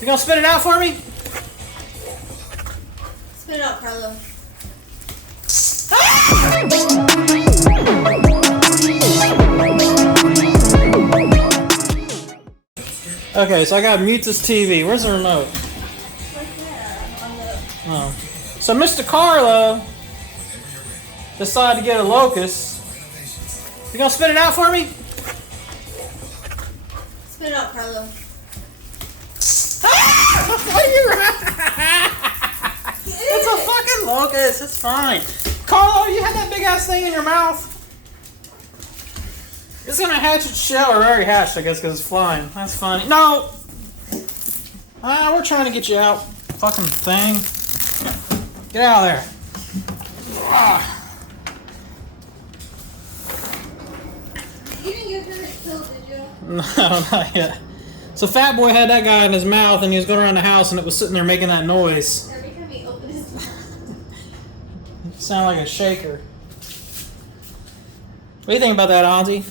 You gonna spit it out for me? Spit it out, Carlo. Okay, so I gotta mute this TV. Where's the remote? Right there on the... Oh. So Mr. Carlo decided to get a locust. You gonna spit it out for me? Spit it out, Carlo. What are you? It's a fucking locust. It's fine. Carlo, you had that big ass thing in your mouth. It's gonna hatch its shell, or already hatched, I guess, because it's flying. That's funny. No! We're trying to get you out. Fucking thing. Get out of there. You didn't get her killed, did you? No, not yet. So Fat Boy had that guy in his mouth, and he was going around the house, and it was sitting there making that noise. Every time he opened his mouth. It sounded like a shaker. What do you think about that, Ozzy?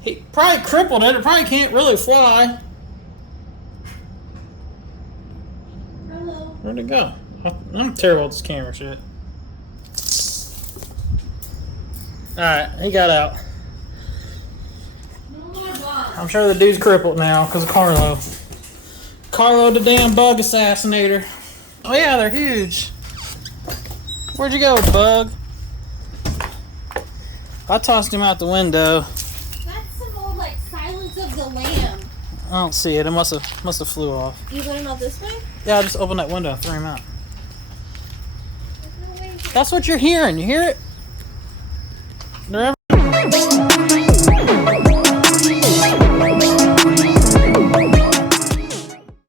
He probably crippled it. It probably can't really fly. Carlo. Where'd it go? I'm terrible at this camera shit. Alright, he got out. No more bombs. I'm sure the dude's crippled now because of Carlo. Carlo the damn bug assassinator. Oh yeah, they're huge. Where'd you go, bug? I tossed him out the window. That's some old, like, Silence of the Lamb. I don't see it. It must have flew off. You put him out this way? Yeah, I just opened that window and threw him out. There's no way. That's what you're hearing. You hear it? They're